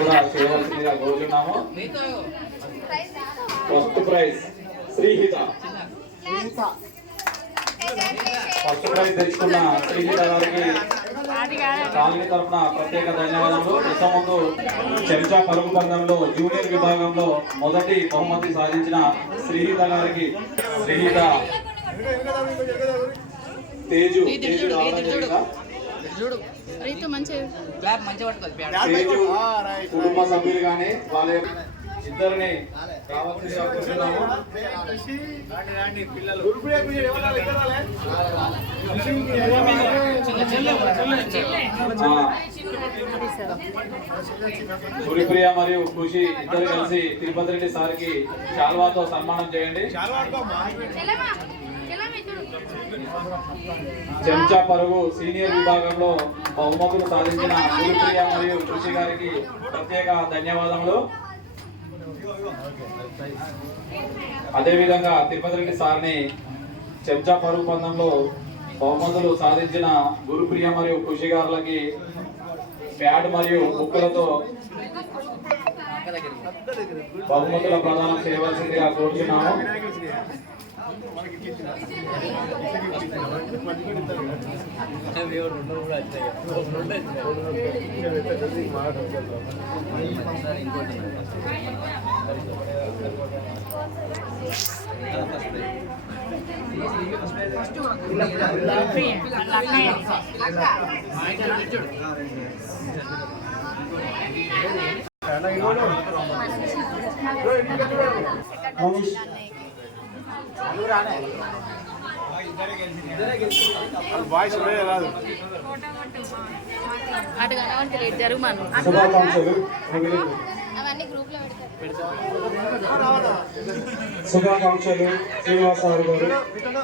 కూడా చేయవలసిందిగా కోరుతున్నాము. First prize Sreehitha. First prize తెచ్చుకున్న శ్రీహిత గారికి కాలనీ తరఫున ప్రత్యేక ధన్యవాదాలు. ఇంతకుముందు చెంచా పరుగు పందెంలో జూనియర్ విభాగంలో మొదటి బహుమతి సాధించిన శ్రీహిత గారికి శ్రీహిత తేజు కుటుంబ సభ్యులు కానీ వాళ్ళ ఇద్దరిని కావాల్సిందిగా కోరుతున్నాము. గురిప్రియ మరియు ఖుషి ఇద్దరు కలిసి తిరుపతి రెడ్డి సార్కి శాల్వాతో సన్మానం చేయండి. చెంచా పరుగు సీనియర్ విభాగంలో బహుమతులు సాధించిన గురిప్రియ మరియు ఖుషి గారికి ప్రత్యేక ధన్యవాదములు. అదేవిధంగా తిరుపతి రెడ్డి సార్ని చెంచా పరుగు పందెంలో బహుమతులు సాధించిన గురుప్రియ మరియు ఖుషి గారులకి ప్యాడ్ మరియు బుక్కులతో బహుమతుల ప్రదానం చేయవలసిందిగా కోరుతున్నాము. శుభాకాంక్షలు శ్రీనివాసరావు గారు.